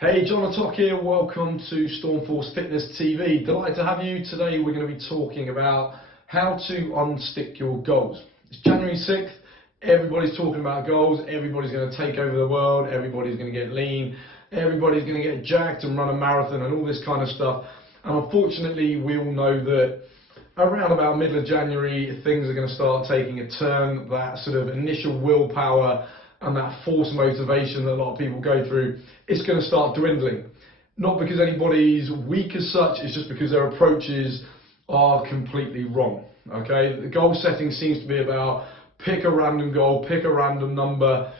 Hey, John Tocq here. Welcome to Stormforce Fitness TV. Delighted to have you. Today we're going to be talking about how to unstick your goals. It's January 6th. Everybody's talking about goals. Everybody's going to take over the world. Everybody's going to get lean. Everybody's going to get jacked and run a marathon and all this kind of stuff. And unfortunately, we all know that around about middle of January, things are going to start taking a turn. That sort of initial willpower and that forced motivation that a lot of people go through, it's going to start dwindling. Not because anybody's weak as such, it's just because their approaches are completely wrong. Okay, the goal setting seems to be about pick a random goal, pick a random number.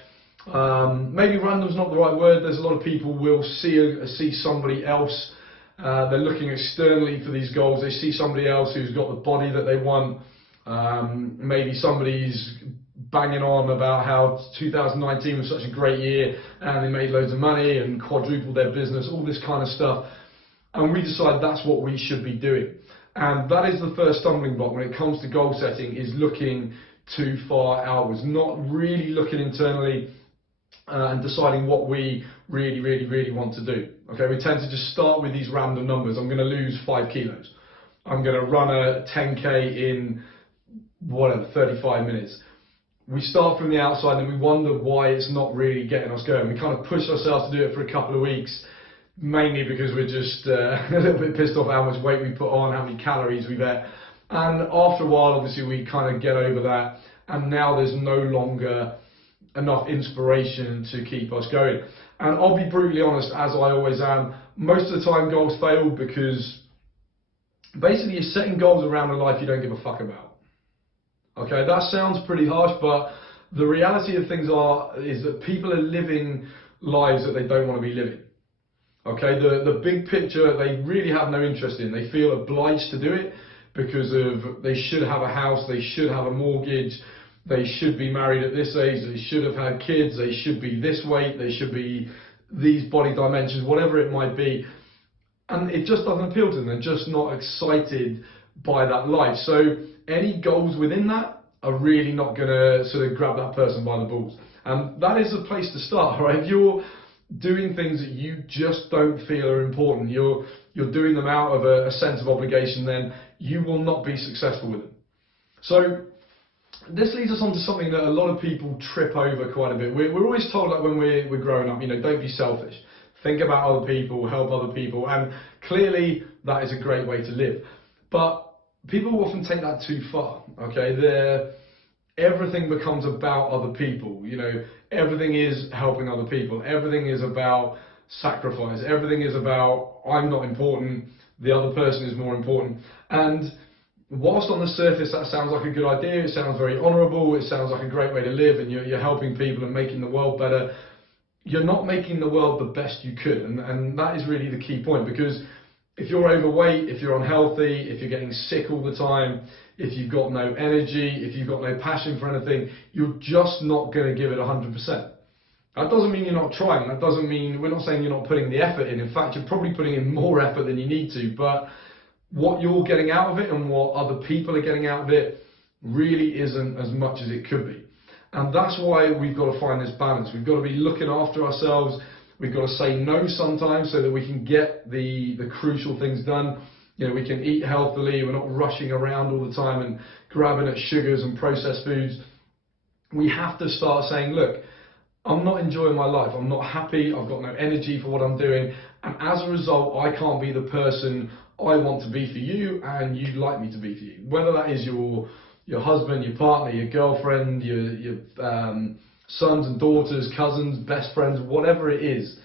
Maybe random's not the right word. There's a lot of people will see somebody else. They're looking externally for these goals. They see somebody else who's got the body that they want. Maybe somebody's banging on about how 2019 was such a great year and they made loads of money and quadrupled their business, all this kind of stuff. And we decide that's what we should be doing. And that is the first stumbling block when it comes to goal setting, is looking too far outwards, not really looking internally and deciding what we really want to do. Okay, we tend to just start with these random numbers. I'm going to lose 5 kilos. I'm going to run a 10K in whatever, 35 minutes. We start from the outside and we wonder why it's not really getting us going. We kind of push ourselves to do it for a couple of weeks, mainly because we're just a little bit pissed off how much weight we put on, how many calories we've ate. And after a while, obviously, we kind of get over that. And now there's no longer enough inspiration to keep us going. And I'll be brutally honest, as I always am, most of the time goals fail because basically you're setting goals around a life you don't give a fuck about. Okay, that sounds pretty harsh, but the reality of things is that people are living lives that they don't want to be living. Okay, the big picture they really have no interest in. They feel obliged to do it because they should have a house, they should have a mortgage, they should be married at this age, they should have had kids, they should be this weight, they should be these body dimensions, whatever it might be. And it just doesn't appeal to them. They're just not excited by that life. So any goals within that are really not going to sort of grab that person by the balls. And that is a place to start, right? If you're doing things that you just don't feel are important, you're doing them out of a sense of obligation, then you will not be successful with them. So this leads us on to something that a lot of people trip over quite a bit. We're always told that when we're growing up, don't be selfish. Think about other people, help other people, and clearly that is a great way to live. But people often take that too far, okay? Everything becomes about other people, everything is helping other people, everything is about sacrifice, everything is about I'm not important, the other person is more important. And whilst on the surface that sounds like a good idea, it sounds very honourable, it sounds like a great way to live, and you're helping people and making the world better, you're not making the world the best you could. And that is really the key point, because if you're overweight, if you're unhealthy, if you're getting sick all the time, if you've got no energy, if you've got no passion for anything, you're just not going to give it 100%. That doesn't mean you're not trying. That doesn't mean, we're not saying you're not putting the effort in. In fact, you're probably putting in more effort than you need to. But what you're getting out of it and what other people are getting out of it really isn't as much as it could be. And that's why we've got to find this balance. We've got to be looking after ourselves. We've got to say no sometimes so that we can get the crucial things done. We can eat healthily. We're not rushing around all the time and grabbing at sugars and processed foods. We have to start saying, look, I'm not enjoying my life. I'm not happy. I've got no energy for what I'm doing. And as a result, I can't be the person I want to be for you and you'd like me to be for you. Whether that is your husband, your partner, your girlfriend, your sons and daughters, cousins, best friends, whatever it is,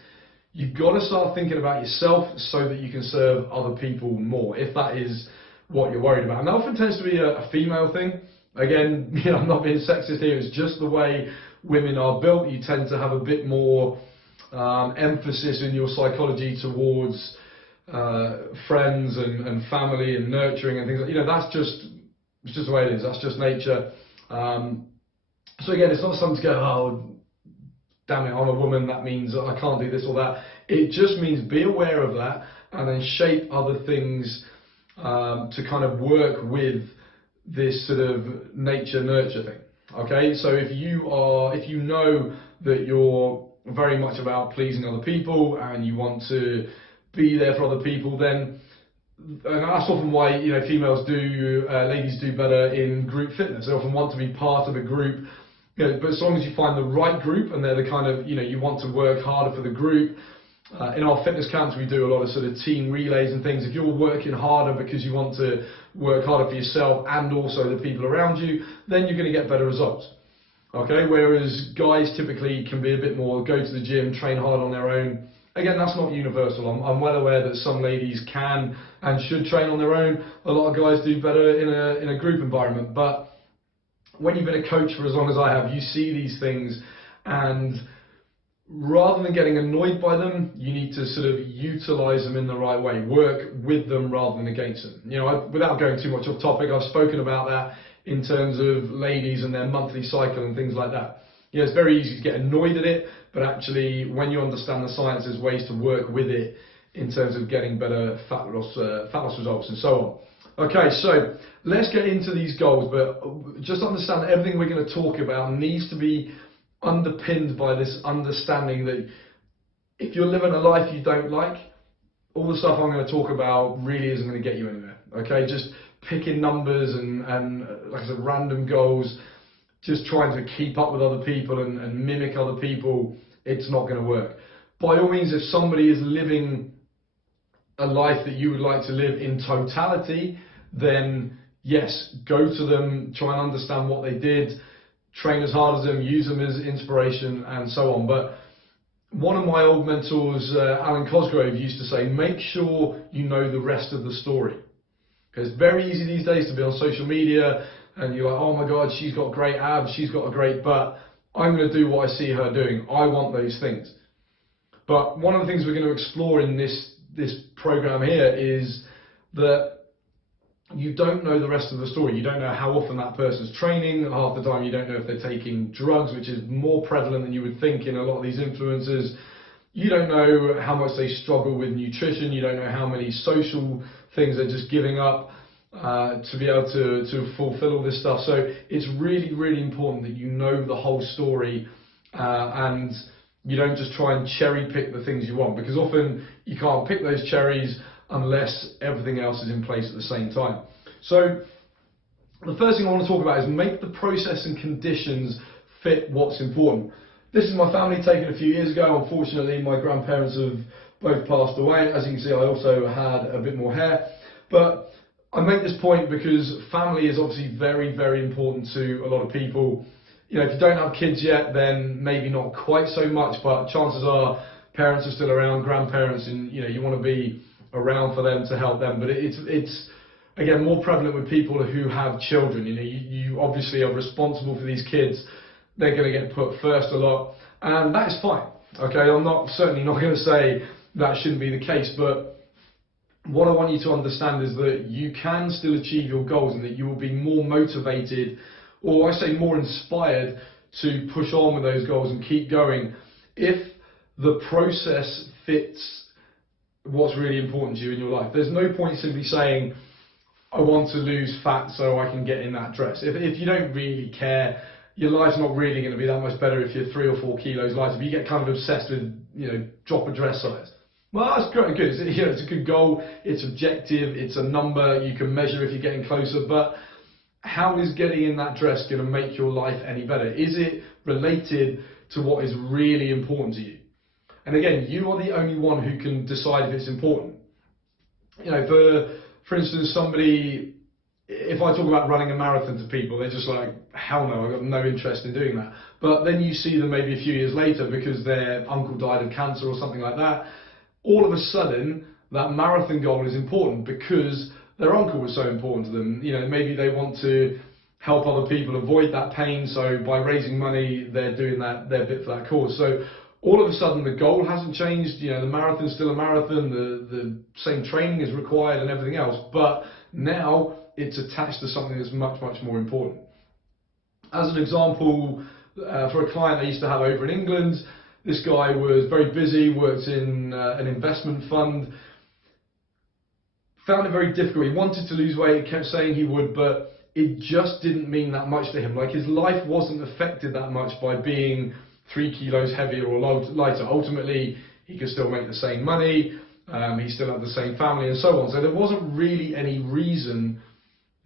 you've got to start thinking about yourself so that you can serve other people more, if that is what you're worried about. And that often tends to be a female thing. Again, I'm not being sexist here, it's just the way women are built. You tend to have a bit more emphasis in your psychology towards friends and family and nurturing and things like that's it's just the way it is. That's just nature. So again, it's not something to go, oh, damn it, I'm a woman, that means I can't do this or that. It just means be aware of that and then shape other things to kind of work with this sort of nature-nurture thing. Okay, so if you know that you're very much about pleasing other people and you want to be there for other people, then, and that's often why, you know, ladies do better in group fitness. They often want to be part of a group, you know, but as long as you find the right group and they're the kind of, you know, you want to work harder for the group. In our fitness camps, we do a lot of sort of team relays and things. If you're working harder because you want to work harder for yourself and also the people around you, then you're going to get better results. Okay, whereas guys typically can be a bit more go to the gym, train hard on their own. Again, that's not universal. I'm well aware that some ladies can and should train on their own. A lot of guys do better in a group environment. But when you've been a coach for as long as I have, you see these things, and rather than getting annoyed by them, you need to sort of utilize them in the right way. Work with them rather than against them. You know, without going too much off topic, I've spoken about that in terms of ladies and their monthly cycle and things like that. You know, it's very easy to get annoyed at it, but actually when you understand the science, there's ways to work with it in terms of getting better fat loss results and so on. Okay, so let's get into these goals, but just understand that everything we're going to talk about needs to be underpinned by this understanding that if you're living a life you don't like, all the stuff I'm going to talk about really isn't going to get you anywhere. Okay, just picking numbers and like I said, random goals, just trying to keep up with other people and mimic other people, it's not going to work. By all means, if somebody is living a life that you would like to live in totality, then yes, go to them, try and understand what they did, train as hard as them, use them as inspiration and so on. But one of my old mentors, Alan Cosgrove, used to say, make sure you know the rest of the story. Because it's very easy these days to be on social media and you're like, oh my God, she's got great abs, she's got a great butt, I'm going to do what I see her doing, I want those things. But one of the things we're going to explore in this program here is that you don't know the rest of the story. You don't know how often that person's training. Half the time you don't know if they're taking drugs, which is more prevalent than you would think in a lot of these influencers. You don't know how much they struggle with nutrition. You don't know how many social things they're just giving up to be able to fulfill all this stuff. So it's really, really important that you know the whole story and you don't just try and cherry pick the things you want, because often you can't pick those cherries unless everything else is in place at the same time. So the first thing I want to talk about is make the process and conditions fit what's important. This is my family taken a few years ago. Unfortunately, my grandparents have both passed away. As you can see, I also had a bit more hair. But I make this point because family is obviously very, very important to a lot of people. You know, if you don't have kids yet, then maybe not quite so much, but chances are parents are still around, grandparents, and you know, you want to be around for them to help them. But it's again more prevalent with people who have children. You know, you obviously are responsible for these kids. They're going to get put first a lot, and that is fine. Okay, I'm certainly not going to say that shouldn't be the case, but what I want you to understand is that you can still achieve your goals and that you will be more motivated, or I say more inspired, to push on with those goals and keep going if the process fits what's really important to you in your life. There's no point simply saying, I want to lose fat so I can get in that dress. If you don't really care, your life's not really going to be that much better if you're 3 or 4 kilos lighter. If you get kind of obsessed with, you know, drop a dress size. Well, that's great, good. It's a good goal, it's objective, it's a number, you can measure if you're getting closer, but how is getting in that dress going to make your life any better? Is it related to what is really important to you? And again, you are the only one who can decide if it's important. You know, for instance, somebody, if I talk about running a marathon to people, they're just like, hell no, I've got no interest in doing that. But then you see them maybe a few years later because their uncle died of cancer or something like that. All of a sudden, that marathon goal is important because their uncle was so important to them. You know, maybe they want to help other people avoid that pain, so by raising money, they're doing their bit for that cause. So all of a sudden, the goal hasn't changed. You know, the marathon's still a marathon, the same training is required and everything else, but now it's attached to something that's much, much more important. As an example, for a client I used to have over in England, this guy was very busy, worked in an investment fund, found it very difficult. He wanted to lose weight, kept saying he would, but it just didn't mean that much to him. Like, his life wasn't affected that much by being 3 kilos heavier or lighter. Ultimately, he could still make the same money, he still had the same family and so on. So there wasn't really any reason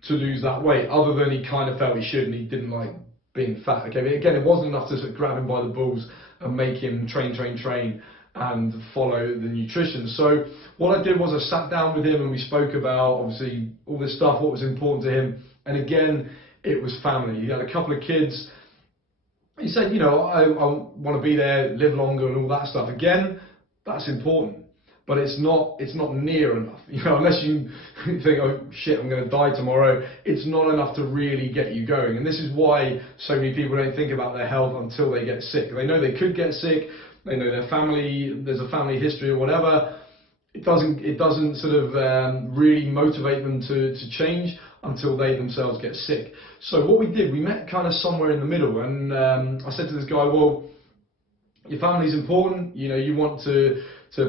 to lose that weight other than he kind of felt he should and he didn't like being fat. Okay, but again, it wasn't enough to sort of grab him by the balls and make him train and follow the nutrition. So what I did was I sat down with him and we spoke about obviously all this stuff, what was important to him. And again, it was family. He had a couple of kids. He said, you know, I want to be there, live longer and all that stuff. Again, that's important, but it's not near enough. You know, unless you think, oh shit, I'm going to die tomorrow, it's not enough to really get you going. And this is why so many people don't think about their health until they get sick. They know they could get sick, they know their family, there's a family history or whatever. It doesn't sort of really motivate them to change until they themselves get sick. So what we did, we met kind of somewhere in the middle, and I said to this guy, well, your family's important, you know, you want to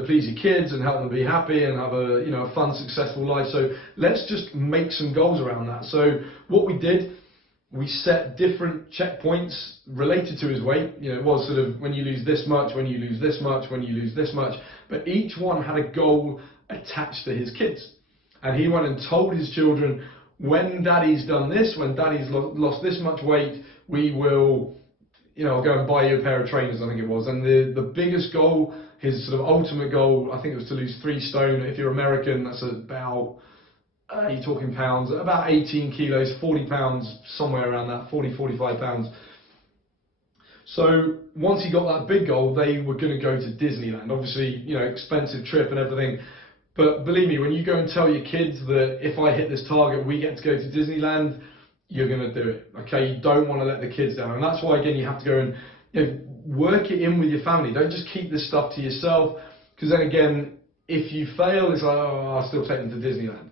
please your kids and help them be happy and have a, you know, a fun, successful life. So let's just make some goals around that. So what we did, we set different checkpoints related to his weight. You know, it was sort of when you lose this much, when you lose this much, when you lose this much. But each one had a goal attached to his kids. And he went and told his children, when daddy's done this, when daddy's lost this much weight, we will, you know, I'll go and buy you a pair of trainers, I think it was. And the biggest goal, his sort of ultimate goal, I think it was to lose 3 stone. If you're American, that's about, you're talking pounds, about 18 kilos, 40 pounds, somewhere around that, 40, 45 pounds. So once he got that big goal, they were going to go to Disneyland. Obviously, you know, expensive trip and everything. But believe me, when you go and tell your kids that if I hit this target, we get to go to Disneyland, you're going to do it. Okay, you don't want to let the kids down. And that's why, again, you have to go and, you know, work it in with your family. Don't just keep this stuff to yourself. Because then again, if you fail, it's like, oh, I'll still take them to Disneyland.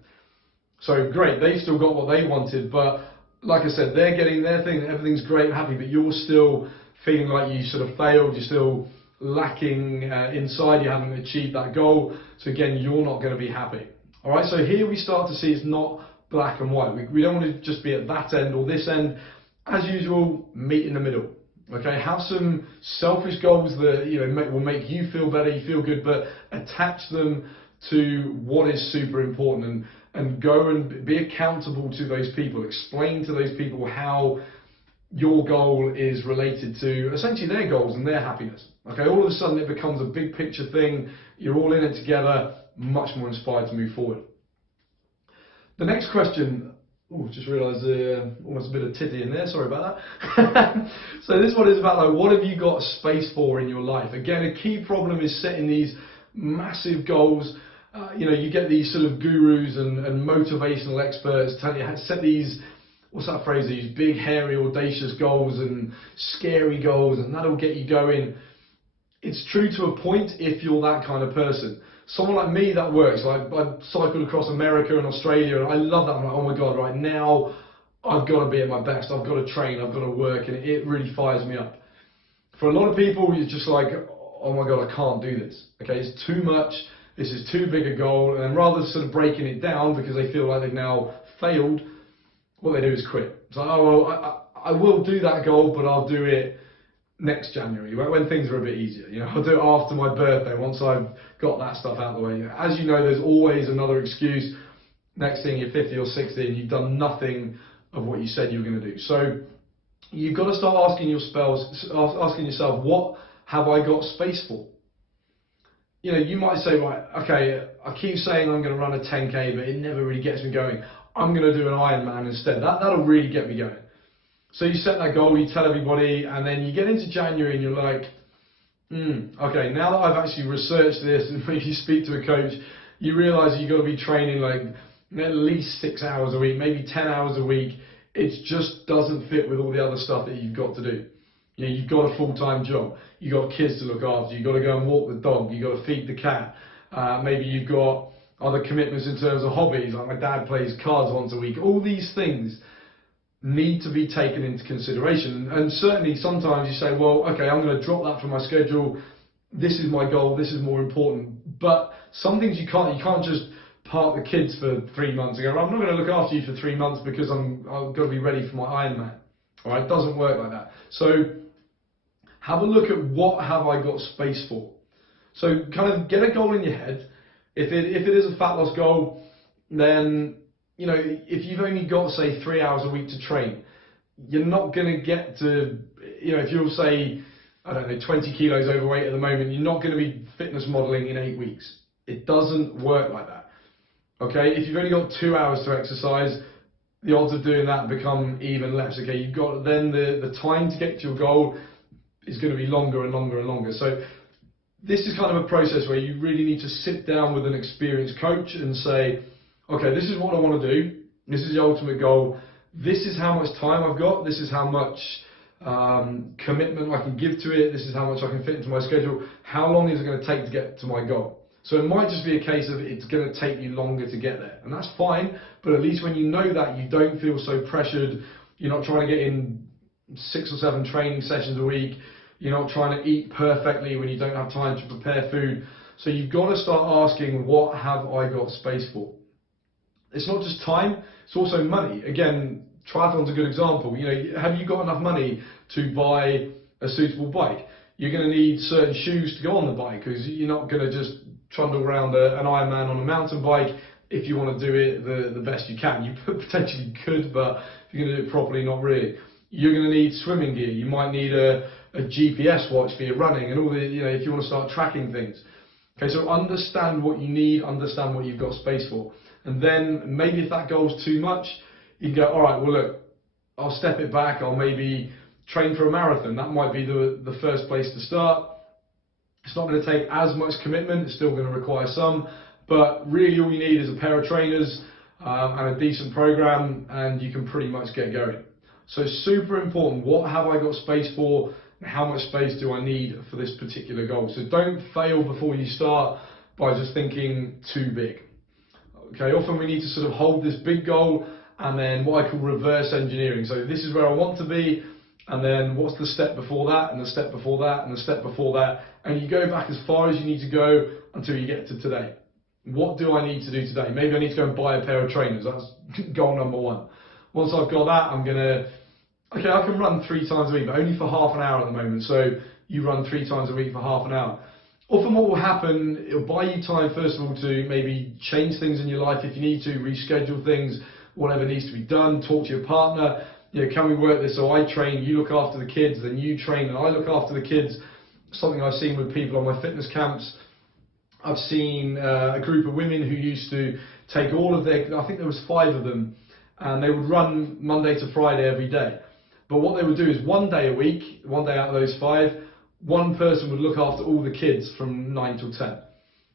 So great, they've still got what they wanted, but like I said, they're getting their thing, everything's great and happy, but you're still feeling like you sort of failed, you're still lacking inside, you haven't achieved that goal, so again, you're not going to be happy. Alright, so here we start to see it's not black and white. We don't want to just be at that end or this end. As usual, meet in the middle. Okay, have some selfish goals that, you know, will make you feel better, you feel good, but attach them to what is super important and go and be accountable to those people. Explain to those people how your goal is related to essentially their goals and their happiness. Okay, all of a sudden it becomes a big picture thing. You're all in it together, much more inspired to move forward. The next question, just realised almost a bit of titty in there, sorry about that. So this one is about like, what have you got space for in your life? Again, a key problem is setting these massive goals. You know, you get these sort of gurus and motivational experts tell you how to set these, what's that phrase, these big, hairy, audacious goals and scary goals, and that'll get you going. It's true to a point if you're that kind of person. Someone like me, that works. Like, I cycled across America and Australia, and I love that. I'm like, oh my God, right now I've got to be at my best. I've got to train, I've got to work, and it really fires me up. For a lot of people, you're just like, oh my God, I can't do this. Okay, it's too much. This is too big a goal, and rather than sort of breaking it down because they feel like they've now failed, what they do is quit. It's like, oh, well, I will do that goal, but I'll do it next January, when things are a bit easier. You know, I'll do it after my birthday, once I've got that stuff out of the way. As you know, there's always another excuse. Next thing, you're 50 or 60, and you've done nothing of what you said you were going to do. So you've got to start asking yourself, what have I got space for? You know, you might say, right, okay, I keep saying I'm going to run a 10K, but it never really gets me going. I'm going to do an Ironman instead. That'll really get me going. So you set that goal, you tell everybody, and then you get into January and you're like, okay, now that I've actually researched this, and when you speak to a coach, you realise you've got to be training like at least 6 hours a week, maybe 10 hours a week. It just doesn't fit with all the other stuff that you've got to do. You know, you've got a full-time job, you've got kids to look after, you've got to go and walk the dog, you've got to feed the cat, maybe you've got other commitments in terms of hobbies, like my dad plays cards once a week. All these things need to be taken into consideration, and certainly sometimes you say, well, okay, I'm going to drop that from my schedule, this is my goal, this is more important. But some things you can't just park the kids for 3 months and go, I'm not going to look after you for 3 months because I've got to be ready for my Ironman. All right, it doesn't work like that. So have a look at what have I got space for. So kind of get a goal in your head. If it is a fat loss goal, then, you know, if you've only got, say, 3 hours a week to train, you're not going to get to, you know, if you'll say, I don't know, 20 kilos overweight at the moment, you're not going to be fitness modeling in 8 weeks. It doesn't work like that. Okay, if you've only got 2 hours to exercise, the odds of doing that become even less. Okay, you've got then the time to get to your goal is going to be longer and longer and longer. So this is kind of a process where you really need to sit down with an experienced coach and say, okay, this is what I want to do. This is the ultimate goal. This is how much time I've got. This is how much commitment I can give to it. This is how much I can fit into my schedule. How long is it going to take to get to my goal? So it might just be a case of it's going to take you longer to get there. And that's fine, but at least when you know that, you don't feel so pressured. You're not trying to get in 6 or 7 training sessions a week. You're not trying to eat perfectly when you don't have time to prepare food. So you've got to start asking, what have I got space for? It's not just time, it's also money. Again, triathlon's a good example. You know, have you got enough money to buy a suitable bike? You're going to need certain shoes to go on the bike, because you're not going to just trundle around an Ironman on a mountain bike if you want to do it the best you can. You potentially could, but if you're going to do it properly, not really. You're going to need swimming gear. You might need a GPS watch for your running and all the, you know, if you want to start tracking things. Okay, so understand what you need, understand what you've got space for. And then maybe if that goal's too much, you can go, all right, well look, I'll step it back, I'll maybe train for a marathon. That might be the first place to start. It's not going to take as much commitment, it's still going to require some, but really all you need is a pair of trainers and a decent program, and you can pretty much get going. So super important, what have I got space for, and how much space do I need for this particular goal? So don't fail before you start by just thinking too big. Okay, often we need to sort of hold this big goal and then what I call reverse engineering. So this is where I want to be, and then what's the step before that, and the step before that, and the step before that, and you go back as far as you need to go until you get to today. What do I need to do today? Maybe I need to go and buy a pair of trainers. That's goal number one. Once I've got that, I'm gonna, okay, I can run 3 times a week, but only for half an hour at the moment. So you run 3 times a week for half an hour. Often what will happen, it'll buy you time, first of all, to maybe change things in your life if you need to, reschedule things, whatever needs to be done, talk to your partner. You know, can we work this? So I train, you look after the kids, then you train and I look after the kids. Something I've seen with people on my fitness camps. I've seen a group of women who used to take all of their, I think there was 5 of them, and they would run Monday to Friday every day. But what they would do is one day a week, one day out of those 5, one person would look after all the kids from 9 till 10.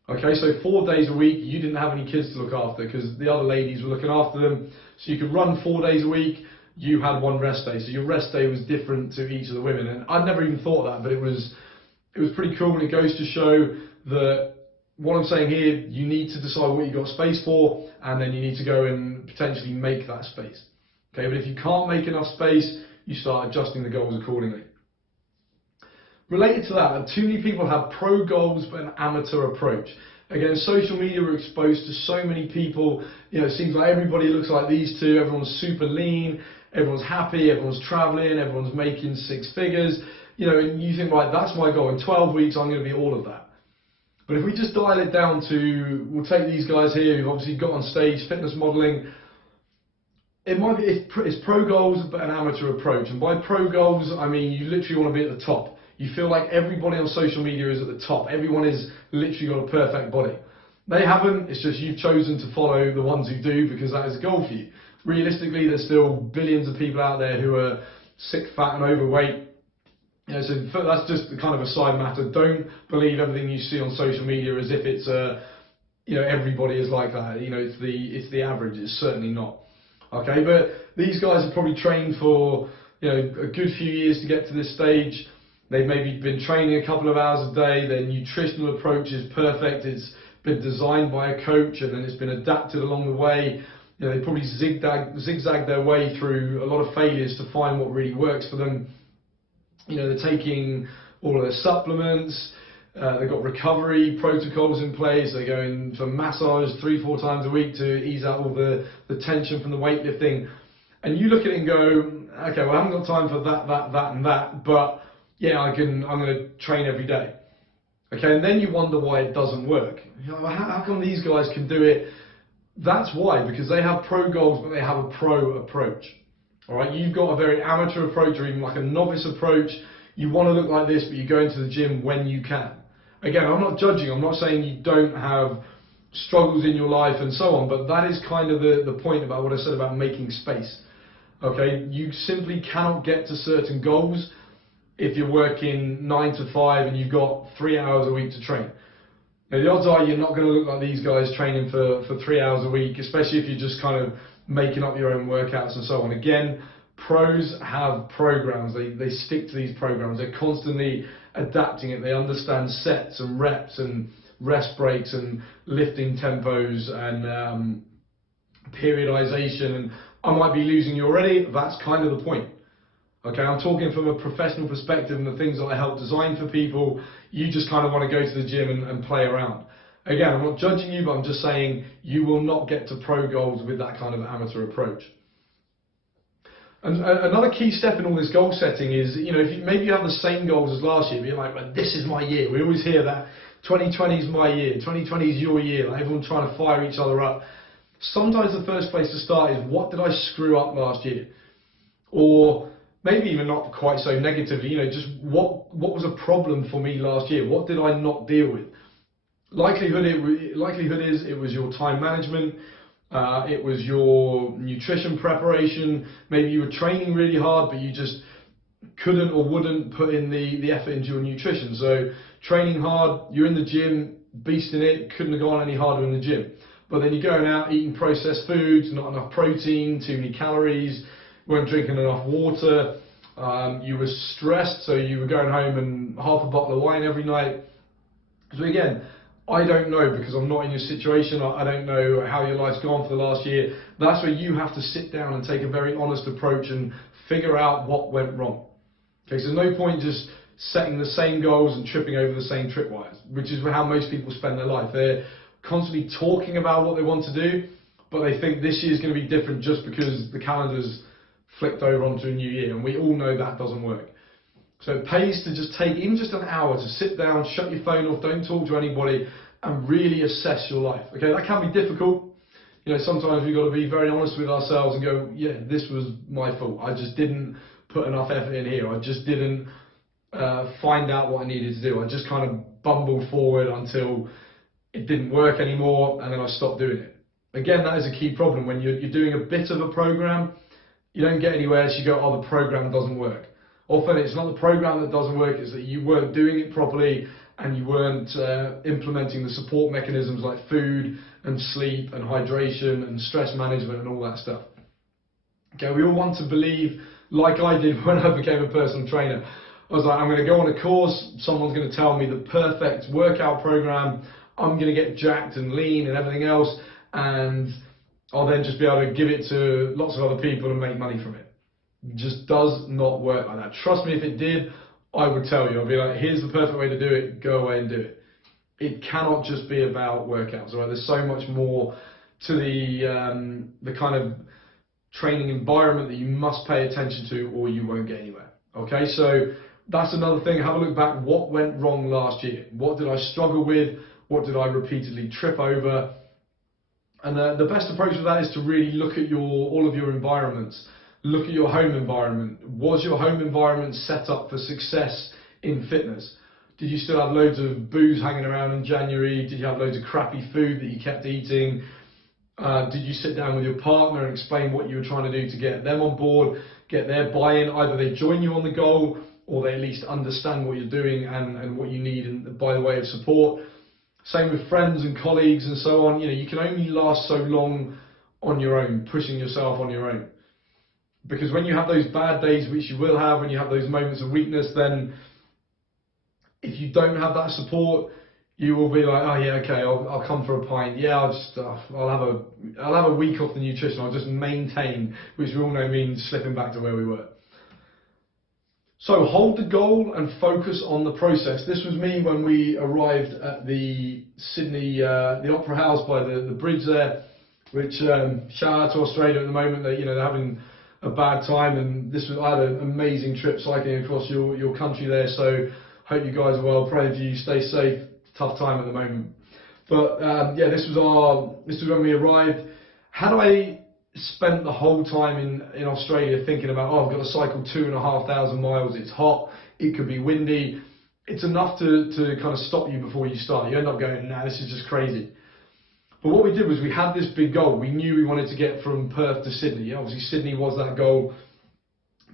Okay, so 4 days a week, you didn't have any kids to look after because the other ladies were looking after them. So you could run 4 days a week, you had one rest day. So your rest day was different to each of the women. And I'd never even thought that, but it was pretty cool, and it goes to show that what I'm saying here, you need to decide what you've got space for, and then you need to go and potentially make that space. Okay, but if you can't make enough space, you start adjusting the goals accordingly. Related to that, too many people have pro goals but an amateur approach. Again, social media, we're exposed to so many people. You know, it seems like everybody looks like these two. Everyone's super lean, everyone's happy, everyone's traveling, everyone's making 6 figures. You know, and you think, right, that's my goal. In 12 weeks, I'm going to be all of that. But if we just dial it down to, we'll take these guys here who've obviously got on stage, fitness modeling. It might be, it's pro goals but an amateur approach. And by pro goals, I mean you literally want to be at the top. You feel like everybody on social media is at the top. Everyone is literally got a perfect body. They haven't, it's just you've chosen to follow the ones who do because that is a goal for you. Realistically, there's still billions of people out there who are sick, fat and overweight. You know, so that's just kind of a side matter. Don't believe everything you see on social media as if it's you know, everybody is like that. You know, it's the average. It's certainly not. Okay, but these guys have probably trained for, you know, a good few years to get to this stage. They've maybe been training a couple of hours a day. Their nutritional approach is perfect. It's been designed by a coach and then it's been adapted along the way. You know, they probably zigzag their way through a lot of failures to find what really works for them. You know, they're taking all of their supplements. They've got recovery protocols in place. They're going for massage 3-4 times a week to ease out all the tension from the weightlifting. And you look at it and go, okay, well, I haven't got time for that, and that. But yeah, I'm going to train every day. Okay, and then you wonder why it doesn't work. You know, how come these guys can do it? That's why, because they have pro goals, but they have a pro approach. All right, you've got a very amateur approach, or even like a novice approach. You want to look like this, but you go into the gym when you can. Again, I'm not judging. I'm not saying you don't have struggles in your life and so on, but that is kind of the point about what I said about making space. Okay, you simply cannot get to certain goals if you're working 9 to 5 and you've got 3 hours a week to train. Now, the odds are you're not going to look like these guys training for 3 hours a week, especially if you're just kind of making up your own workouts and so on. Again, pros have programs. They stick to these programs. They're constantly adapting it. They understand sets and reps and rest breaks and lifting tempos and periodization. And I might be losing you already. That's kind of the point. Okay, I'm talking from a professional perspective and the things that I help design for people. You just kind of want to go to the gym and play around. Again, I'm not judging you, but I'm just saying you will not get to pro goals with that kind of amateur approach. And another key step in all this goal setting is, you know, if maybe you have the same goals as last year, but you're like, well, this is my year. We always hear that 2020 is my year, 2020 is your year, like everyone trying to fire each other up. Sometimes the first place to start is, what did I screw up last year? Or maybe even not quite so negatively, you know, just what was a problem for me last year? What did I not deal with? Likelihood is it was your time management, it was your nutrition preparation, maybe you were training really hard but you just couldn't or wouldn't put in the effort into your nutrition. So training hard, you're in the gym, beasting it, couldn't have gone any harder in the gym. But then you're going out eating processed foods, not enough protein, too many calories, weren't drinking enough water, you were stressed, so you were going home and half a bottle of wine every night. So again, I don't know, because I'm not in your situation. I don't know how your life's gone for the last year. That's where you have to sit down and take a very honest approach and figure out what went wrong. Okay, so there's no point just setting the same goals and tripping over the same tripwires, which is how most people spend their life. They're constantly talking about what they want to do, but they think this year's going to be different just because the calendar's flipped over onto a new year, and we all know that doesn't work. So it pays to just take even just an hour to sit down, shut your phone off, don't talk to anybody, and really assess your life. Okay, that can be difficult. You know, sometimes we've got to be very honest with ourselves and go, yeah, this was my fault. I just didn't put enough effort in here. I just didn't find out what I needed to do. I just kind of bumbled forward until it didn't work anymore, and then I stopped doing it. Again, that is a key problem. When you're doing a bit of a program, you don't get anywhere, so you go, oh, the program doesn't work. Often it's not the program that doesn't work, it's that you weren't doing it properly and you weren't implementing the support mechanisms like food and sleep and hydration and stress management and all that stuff. Okay, we all want to believe, like I did when I became a personal trainer. I was like, I'm going to go on a course, someone's going to tell me the perfect workout program, I'm going to get jacked and lean and everything else, and I'll then just be able to give it to lots of other people and make money from it. It just does not work like that. Trust me, if it did, I would tell you. I'd be like, here's the perfect way to do it, go away and do it. It cannot just be about workouts, right? There's so much more to the kind of training environment that you must pay attention to, or you won't get anywhere. Okay, so that's another thing. Have a look back. What went wrong last year? What did I struggle with? What did I repeatedly trip over? And the best approach to that is to really look at all of your environments. Look at your home environment. Was your home environment set up for success in fitness? Did you still have loads of booze hanging around in January? Did you have loads of crappy food that you kept eating? Did you sit down with your partner and explain what you were trying to do to get them on board, get their buy-in? Either they join you on the goal, or they at least understand what you're doing and what you need by the way of support. Same with friends and colleagues and so on. You know, you can only last so long on your own, pushing yourself on your own. Because when you have those bad days, which you will have, when you have those moments of weakness, then if you don't have that support, you will be like, oh yeah, okay, I'll come for a pint. Yeah, I'll have a week off the nutrition. I'll just maintain, which we all know means slipping back to where we were. So hold the goal and focus on the process. This was me when we arrived at the Sydney, the Opera House by the bridge there, which shout out to Australia at the moment. They're having a bad time, and I had an amazing trip cycling across your country there, so hope you guys are well, praying for you, stay safe, tough time at the moment. But yeah, this was when we arrived. Had I spent the whole time in Australia thinking about, oh, I've got to cycle 2,500 miles, it's hot, it could be windy, it's enough to kind of stop you before you start. You end up going, nah, this is just crazy. But what we did was we had this big goal. We knew we wanted to get from Perth to Sydney. Obviously Sydney was that goal.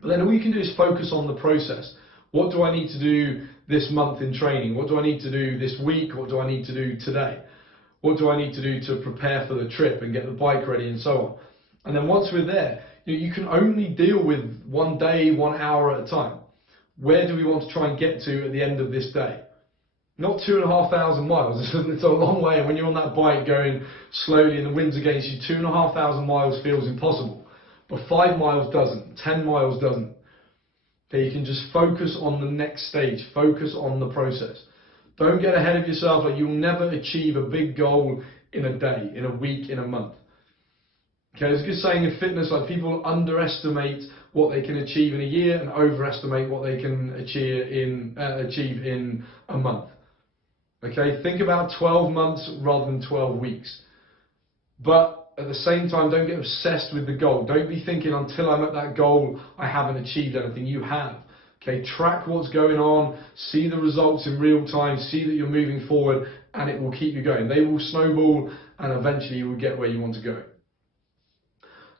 But then all you can do is focus on the process. What do I need to do this month in training? What do I need to do this week? What do I need to do today? What do I need to do to prepare for the trip and get the bike ready and so on? And then once we're there, you can only deal with 1 day, 1 hour at a time. Where do we want to try and get to at the end of this day? Not 2,500 miles, it's a long way, and when you're on that bike going slowly and the wind's against you, 2,500 miles feels impossible. But 5 miles doesn't, 10 miles doesn't. Okay, you can just focus on the next stage, focus on the process. Don't get ahead of yourself. Like, you'll never achieve a big goal in a day, in a week, in a month. Okay, there's a good saying in fitness, like, people underestimate what they can achieve in a year and overestimate what they can achieve in a month. Okay, think about 12 months rather than 12 weeks. But at the same time, don't get obsessed with the goal. Don't be thinking, until I'm at that goal, I haven't achieved anything. You have. Okay, track what's going on, see the results in real time, see that you're moving forward, and it will keep you going. They will snowball, and eventually you will get where you want to go.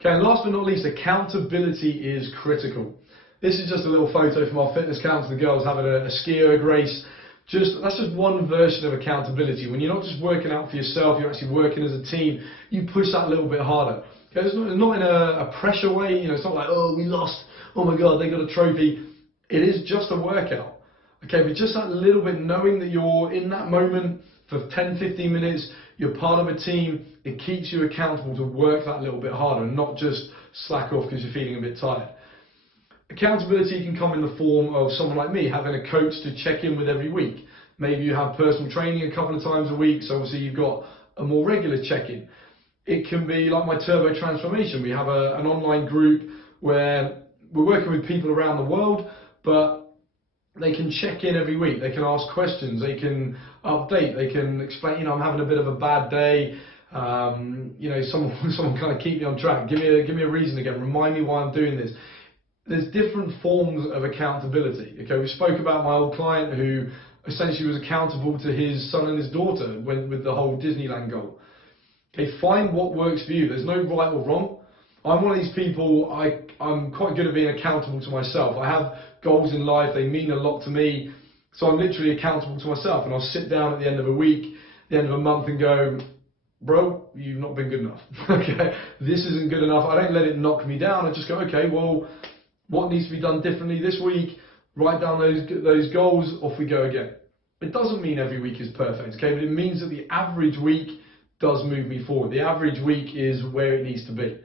Okay, and last but not least, accountability is critical. This is just a little photo from our fitness camp of the girls having a ski erg race. That's just one version of accountability. When you're not just working out for yourself, you're actually working as a team, you push that a little bit harder. Okay, it's not in a pressure way, it's not like, oh, we lost, oh my God, they got a trophy. It is just a workout. Okay, but just that little bit, knowing that you're in that moment for 10, 15 minutes, you're part of a team, it keeps you accountable to work that little bit harder and not just slack off because you're feeling a bit tired. Accountability can come in the form of someone like me having a coach to check in with every week. Maybe you have personal training a couple of times a week, so obviously you've got a more regular check-in. It can be like my Turbo Transformation. We have an online group where we're working with people around the world, but they can check in every week. They can ask questions. They can update. They can explain, I'm having a bit of a bad day. Someone kind of keep me on track. Give me a reason again. Remind me why I'm doing this. There's different forms of accountability. Okay, we spoke about my old client who essentially was accountable to his son and his daughter with the whole Disneyland goal. Okay, find what works for you. There's no right or wrong. I'm one of these people, I'm quite good at being accountable to myself. I have goals in life, they mean a lot to me, so I'm literally accountable to myself, and I'll sit down at the end of a week, the end of a month and go, bro, you've not been good enough. Okay, this isn't good enough. I don't let it knock me down. I just go, okay, well, what needs to be done differently this week? Write down those goals, off we go again. It doesn't mean every week is perfect, okay, but it means that the average week does move me forward. The average week is where it needs to be.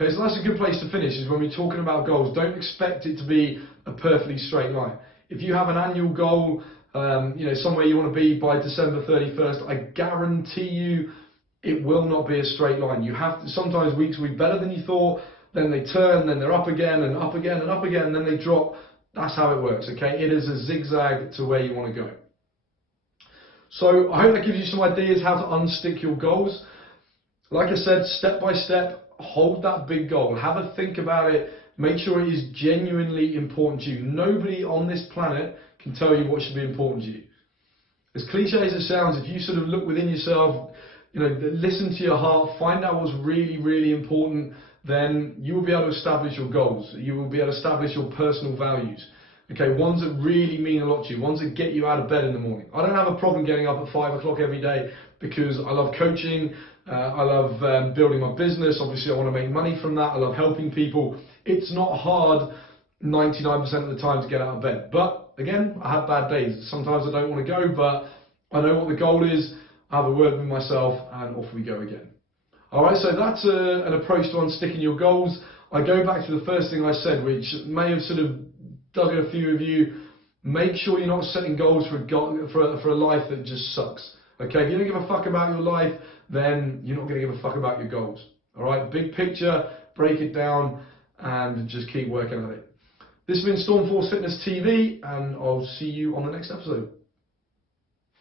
Okay, so that's a good place to finish, is when we're talking about goals, don't expect it to be a perfectly straight line. If you have an annual goal, somewhere you want to be by December 31st, I guarantee you it will not be a straight line. Sometimes weeks will be better than you thought, then they turn, then they're up again and up again and up again, and then they drop. That's how it works, okay? It is a zigzag to where you want to go. So I hope that gives you some ideas how to unstick your goals. Like I said, step by step, hold that big goal. Have a think about it. Make sure it is genuinely important to you. Nobody on this planet can tell you what should be important to you. As cliche as it sounds, if you sort of look within yourself, listen to your heart, find out what's really, really important, then you will be able to establish your goals. You will be able to establish your personal values. Okay, ones that really mean a lot to you, ones that get you out of bed in the morning. I don't have a problem getting up at 5 o'clock every day because I love coaching, I love building my business, obviously I want to make money from that, I love helping people. It's not hard 99% of the time to get out of bed. But again, I have bad days. Sometimes I don't want to go, but I know what the goal is, I have a word with myself, and off we go again. Alright, so that's an approach to unsticking your goals. I go back to the first thing I said, which may have sort of dug in a few of you. Make sure you're not setting goals for a life that just sucks. Okay, if you don't give a fuck about your life, then you're not going to give a fuck about your goals. Alright, big picture, break it down, and just keep working at it. This has been Stormforce Fitness TV, and I'll see you on the next episode.